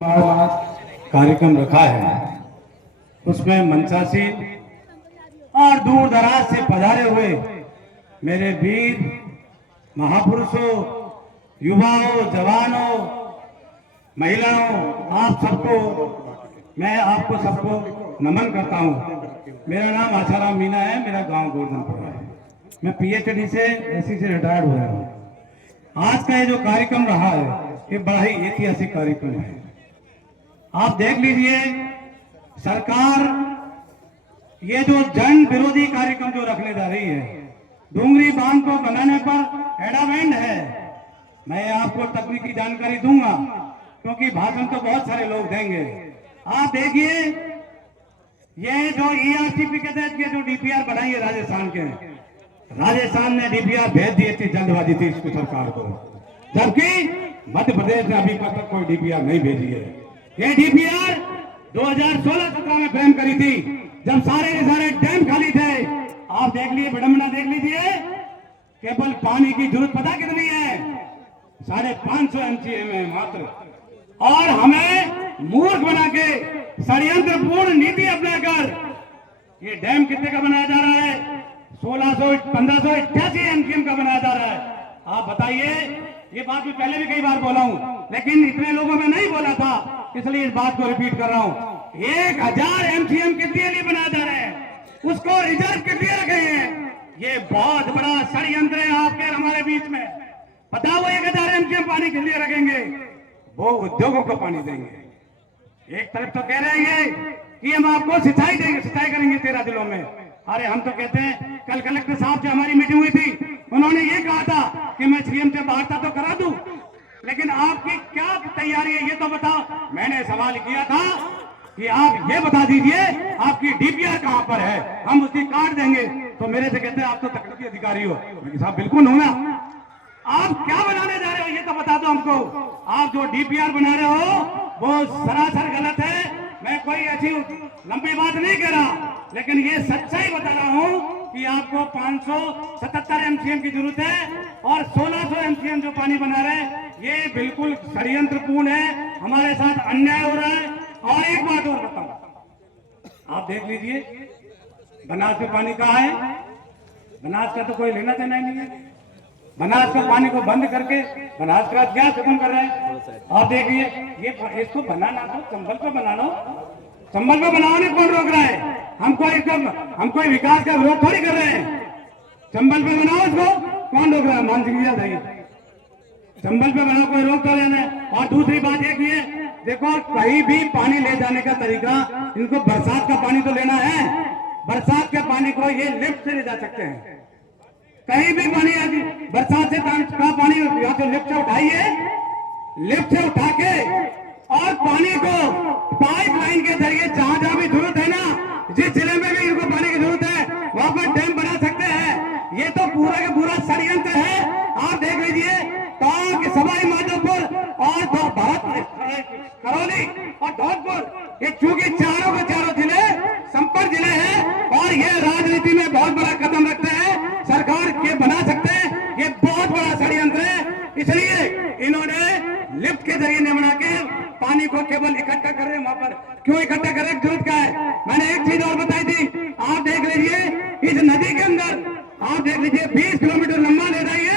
कार्यक्रम रखा है, उसमें मंचासीन और दूर दराज से पधारे हुए मेरे वीर महापुरुषों, युवाओं, जवानों, महिलाओं, आप सबको मैं आपको सबको नमन करता हूँ। मेरा नाम आशाराम मीना है, मेरा गांव गोवर्धनपुर है। मैं पीएचडी से एससी से रिटायर्ड हुआ हूँ। आज का ये जो कार्यक्रम रहा है, ये बड़ा ही ऐतिहासिक कार्यक्रम है। आप देख लीजिए, सरकार ये जो जन विरोधी कार्यक्रम जो रखने जा रही है, डूंगरी बांध को बनाने पर एडामेंट है। मैं आपको तकनीकी जानकारी दूंगा क्योंकि भाषण तो बहुत सारे लोग देंगे। आप देखिए, ये जो ईआरसीपी के तहत ये जो डीपीआर बनाई है राजस्थान ने डीपीआर भेज दिए थे, जल्दबाजी थी इसकी सरकार को, जबकि मध्य प्रदेश ने अभी तक कोई डीपीआर नहीं भेजी है। ये डीपीआर 2016-17 में फ्रेम करी थी, जब सारे के सारे डैम खाली थे। आप देख लीजिए, विडंबना देख लीजिए, केवल पानी की जरूरत पता कितनी है? 550 एमसीएम है मात्र। और हमें मूर्ख बना के षड्यंत्रपूर्ण नीति अपनाकर ये डैम कितने का बनाया जा रहा है? 1588 एमसीएम का बनाया जा रहा है। आप बताइए, ये बात मैं पहले भी कई बार बोला हूं, लेकिन इतने लोगों में नहीं बोला था, इसलिए इस बात को रिपीट कर रहा हूं। 1000 एमसीएम कितने लिए बनाया जा रहा है, उसको रिजर्व के लिए रखे हैं। ये बहुत बड़ा षड्यंत्र है आपके हमारे बीच में। पता वो 1000 एमसीएम पानी के लिए रखेंगे, वो उद्योगों को पानी देंगे। एक तरफ तो कह रहे हैं कि हम आपको सिंचाई देंगे, सिंचाई करेंगे 13 जिलों में। अरे हम तो कहते हैं, कल कलेक्टर साहब से हमारी मीटिंग हुई थी, उन्होंने ये कहा था कि मैं सीएम से वार्ता तो करा दूं, लेकिन आपकी क्या तैयारी है ये तो बताओ। मैंने सवाल किया था कि आप ये बता दीजिए आपकी डीपीआर कहां पर है, हम उसकी काट देंगे। तो मेरे से कहते हैं आप तो तकनीकी अधिकारी हो। साहब बिल्कुल हूं ना। आप क्या बनाने जा रहे हो ये तो बता दो हमको। आप जो डीपीआर बना रहे हो वो सरासर गलत है। मैं कोई ऐसी लंबी बात नहीं कह रहा, लेकिन ये सच्चाई बता रहा हूं कि आपको 577 एमसीएम की जरूरत है और 1600 एमसीएम जो पानी बना रहे हैं ये बिल्कुल षड्यंत्रपूर्ण है, हमारे साथ अन्याय हो रहा है। और एक बात और बताऊं, आप देख लीजिए, बनास में पानी कहाँ है? बनास का तो कोई लेना देना ही नहीं है। बनास का पानी को बंद करके बनास का क्या खत्म कर रहे हैं? आप देखिए, ये इसको बनाना तो चंबल पे बना लो, चंबल पे बनाने कौन रोक रहा है? हम कोई विकास का विरोध थोड़ी कर रहे हैं। चंबल पे बनाओ, इसको कौन रोक रहा है? मानसिंह जी बताइए, चंबल पे बनाओ, कोई रोक तो लेना है। और दूसरी बात एक भी है, देखो कहीं भी पानी ले जाने का तरीका, इनको बरसात का पानी तो लेना है, बरसात के पानी को ये लिफ्ट से ले जा सकते हैं। कहीं भी पानी बरसात से का पानी या तो लिफ्ट से उठाइए, लिफ्ट से उठा के और पानी को पाइपलाइन के जरिए जहां जहां भी जरूरत है ना, जिस जिले में भी इनको पानी की जरूरत है वहां पर डैम बना सकते हैं। ये तो पूरा का पूरा षड्यंत्र है। आप देख लीजिए, टोंक, सवाई माधोपुर और करौली और धौलपुर, ये चूंकि चारों के चारों जिले संपर्क जिले हैं और ये राजनीति में बहुत बड़ा कदम रखते हैं, सरकार के बना सकते हैं। ये बहुत बड़ा षड्यंत्र है, इसलिए इन्होंने लिफ्ट के जरिए नहीं बना के पानी को केवल इकट्ठा कर रहे हैं। वहां पर क्यों इकट्ठा कर रहे हैं, जरूरत क्या है? मैंने एक चीज और बताई थी, आप देख लीजिए, इस नदी के अंदर आप देख लीजिए 20 किलोमीटर लंबा ले जाइए,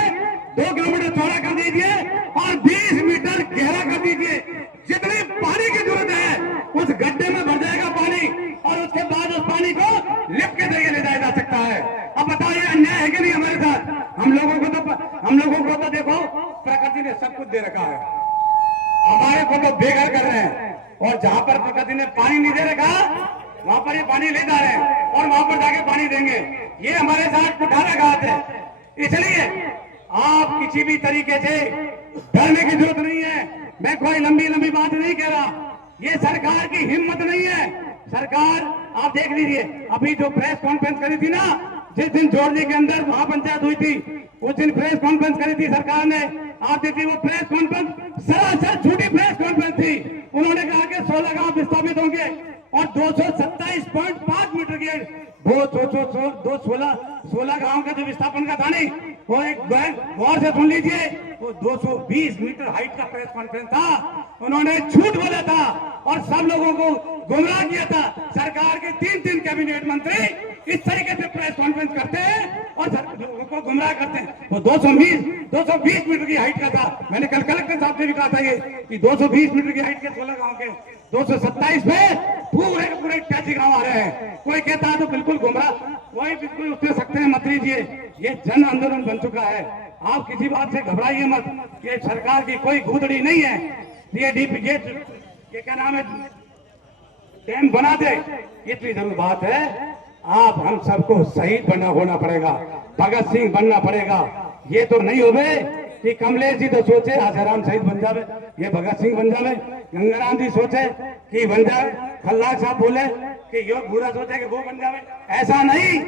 2 किलोमीटर चौड़ा कर दीजिए और 20 मीटर गहरा कर दीजिए। जितनी पानी की जरूरत है उस गड्ढे में भर जाएगा पानी और उसके बाद उस पानी को लिफ्ट के जरिए ले जाया जा सकता है। अब बताइए, अन्याय है कि नहीं हमारे साथ? हम लोगों को तो देखो, प्रकृति ने सब कुछ दे रखा है, हमारे को तो बेघर कर रहे हैं। और जहां पर प्रकृति ने पानी नहीं दे रखा वहां पर ये पानी ले जा रहे हैं और वहां पर जाके पानी देंगे। ये हमारे साथ कुठाराघात है। इसलिए आप किसी भी तरीके से डरने की जरूरत नहीं है। मैं कोई लंबी बात नहीं कह रहा, ये सरकार की हिम्मत नहीं है। सरकार, आप देख लीजिए, अभी जो प्रेस कॉन्फ्रेंस करी थी ना, जिस दिन जोड़ने के अंदर महापंचायत हुई थी, उस दिन प्रेस कॉन्फ्रेंस करी थी सरकार ने। आप देखिए, वो प्रेस कॉन्फ्रेंस सरासर झूठी प्रेस कॉन्फ्रेंस थी। उन्होंने कहा कि 16 गांव विस्थापित होंगे और 227.5 मीटर के 16 गांव का जो विस्थापन का था नहीं, वो एक गौर से सुन लीजिए, वो 220 मीटर हाइट का प्रेस कॉन्फ्रेंस था, उन्होंने झूठ बोला था और सब लोगों को गुमराह किया था। सरकार के 3 कैबिनेट मंत्री इस तरीके से प्रेस कॉन्फ्रेंस करते हैं और लोगों को गुमराह करते हैं। वो 220 मीटर की हाइट का था। मैंने कल कलेक्टर साहब से भी कहा था ये कि 220 मीटर की हाइट के 16 गांव के 227 पे पूरे टैची गांव आ रहे हैं। कोई कहता है तो बिल्कुल गुमराह, वही बिल्कुल उसमें सकते हैं मत लीजिए। ये जन आंदोलन बन चुका है। आप किसी बात से घबराइए मत, ये सरकार की कोई गूदड़ी नहीं है। ये क्या नाम है, डैम बना दे, इतनी जरूर बात है। आप हम सबको शहीद होना पड़ेगा, भगत सिंह बनना पड़ेगा। ये तो नहीं हो गए कि कमलेश जी तो सोचे आसाराम शहीद बन जावे, ये भगत सिंह बन जावे। गंगाराम जी सोचे कि बन जावे, खल्लाक साहब बोले कि योग भूरा सोचे कि वो बन जावे। ऐसा नहीं,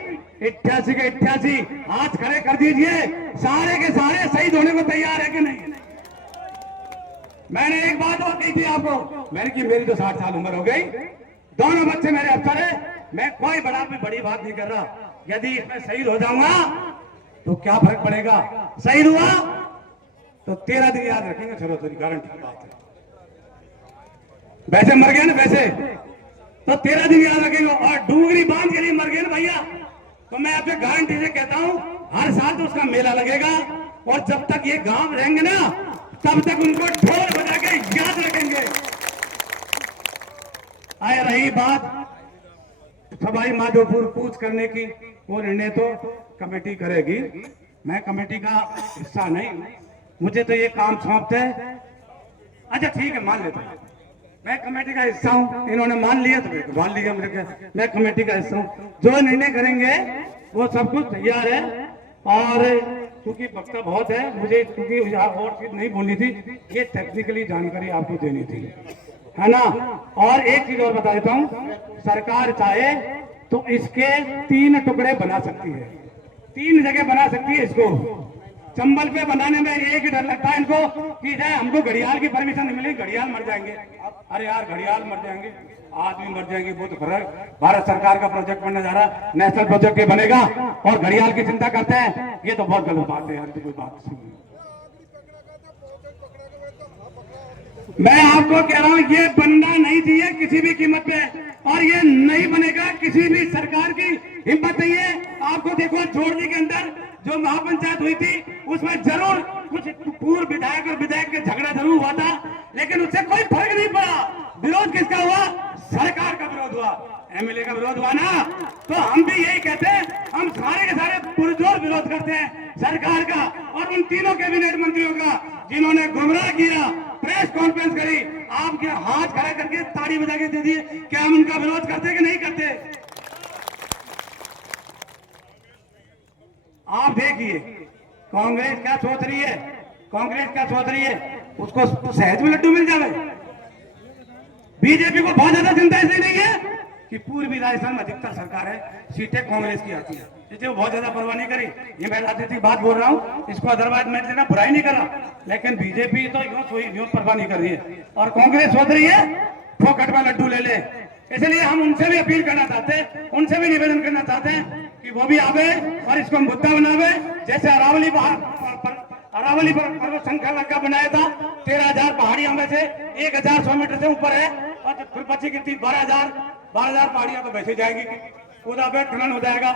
88 के 88 हाथ खड़े कर दीजिए। सारे के सारे शहीद होने को तैयार है कि नहीं? मैंने एक बात और कही थी आपको, मैंने कि मेरी तो 60 साल उम्र हो गई, दोनों बच्चे मेरे अफसर है, मैं कोई बड़ी बात नहीं कर रहा। यदि इसमें शहीद हो जाऊंगा तो क्या फर्क पड़ेगा? शहीद हुआ तो 13 दिन याद रखेंगे, चलो तेरी गारंटी की बात है। वैसे मर गए ना, वैसे तो 13 दिन याद रखेंगे। और डूंगरी बांध के लिए मर गए ना भैया, तो मैं आपसे गारंटी से कहता हूं हर साल तो उसका मेला लगेगा। और जब तक ये गांव रहेंगे ना, तब तक उनको ढोल बजा के याद रखेंगे। आए रही बात सवाई माधोपुर कूच करने की, वो निर्णय तो कमेटी करेगी, मैं कमेटी का हिस्सा नहीं। मुझे तो ये काम सौंपते है। अच्छा ठीक है, मान लेता हूं मैं कमेटी का हिस्सा हूं, इन्होंने मान लिया तो मान लिया, मैं कमेटी का हिस्सा हूं। जो निर्णय करेंगे वो सब कुछ तैयार है। और क्योंकि वक्ता बहुत है, मुझे क्योंकि और चीज नहीं बोलनी थी, ये टेक्निकली जानकारी आपको देनी थी, है ना। और एक चीज और बता देता हूं, सरकार चाहे तो इसके 3 टुकड़े बना सकती है, 3 जगह बना सकती है इसको। चंबल पे बनाने में एक ही डर लगता है इनको कि हमको घड़ियाल की परमिशन नहीं मिली, घड़ियाल मर जाएंगे। अरे यार, घड़ियाल मर जाएंगे, आदमी मर जाएंगे, वो तो फर्क। भारत सरकार का प्रोजेक्ट बनने जा रहा, नेशनल प्रोजेक्ट ये बनेगा और घड़ियाल की चिंता करते हैं, ये तो बहुत गलत बात है यार। कोई बात सुनिए, मैं आपको कह रहा हूं ये बनना नहीं चाहिए किसी भी कीमत पे, और ये नहीं बनेगा। किसी भी सरकार की हिम्मत नहीं है। आपको देखो जोड़ने के अंदर जो महापंचायत हुई थी, उसमें जरूर कुछ पूर्व विधायक और विधायक के झगड़ा जरूर हुआ था, लेकिन उससे कोई फर्क नहीं पड़ा। विरोध किसका हुआ? सरकार का विरोध हुआ, एमएलए का विरोध हुआ ना। तो हम भी यही कहते हैं, हम सारे के सारे पुरजोर विरोध करते हैं सरकार का और उन 3 कैबिनेट मंत्रियों का जिन्होंने गुमराह किया, प्रेस कॉन्फ्रेंस करी। आपके हाथ खड़े करके ताड़ी बजा के दे दिए, क्या हम उनका विरोध करते कि नहीं करते? आप देखिए कांग्रेस क्या सोच रही है, कांग्रेस क्या सोच रही है, उसको सहज में लड्डू मिल जाए। बीजेपी को बहुत ज्यादा चिंता इसलिए नहीं है कि पूर्वी राजस्थान में अधिकतर सरकार है, सीटें कांग्रेस की आती है, इसलिए वो बहुत ज्यादा परवाह नहीं करी। ये मैं राजनीतिक बात बोल रहा हूँ, इसको अदरवाइज मैं लेना बुराई नहीं कर रहा, लेकिन बीजेपी तो यूं परवाह नहीं कर रही है और कांग्रेस सोच रही है फोकट में लड्डू ले ले। इसलिए हम उनसे भी अपील करना चाहते हैं, उनसे भी निवेदन करना चाहते हैं कि वो भी आवे और इसको मुद्दा बनावे। जैसे अरावली पर्वत श्रृंखला लगा बनाया था, 13,000 पहाड़ियों में से 1,100 मीटर से ऊपर है, और फिर बची कितनी 12,000 पहाड़ियां तो वैसे जाएगी, पूरा बेट खनन हो जाएगा।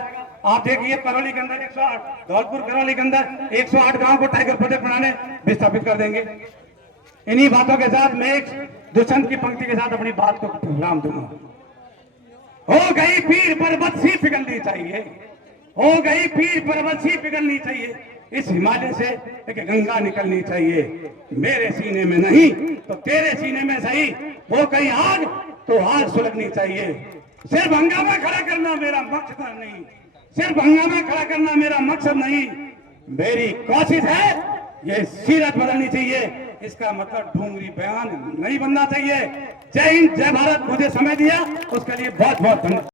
आप देखिए करौली के अंदर 108, धौलपुर करौली के अंदर 108 गांव को टाइगर प्रोजेक्ट बनाने विस्थापित कर देंगे। इन्हीं बातों के साथ मैं एक दुष्यंत की पंक्ति के साथ अपनी बात को विराम दूंगा। हो गई पीर पर्वत सी पिघलनी चाहिए, हो गई पीर पर्वत सी पिघलनी चाहिए, इस हिमालय से एक गंगा निकलनी चाहिए। मेरे सीने में नहीं तो तेरे सीने में सही, हो कहीं आग तो आग सुलगनी चाहिए। सिर्फ हंगामा खड़ा करना मेरा मकसद नहीं, सिर्फ हंगामा खड़ा करना मेरा मकसद नहीं, मेरी कोशिश है ये सीरत बदलनी चाहिए। इसका मतलब ढोंगरी बयान नहीं बनना चाहिए। जय हिंद, जय भारत। मुझे समय दिया उसके लिए बहुत बहुत धन्यवाद।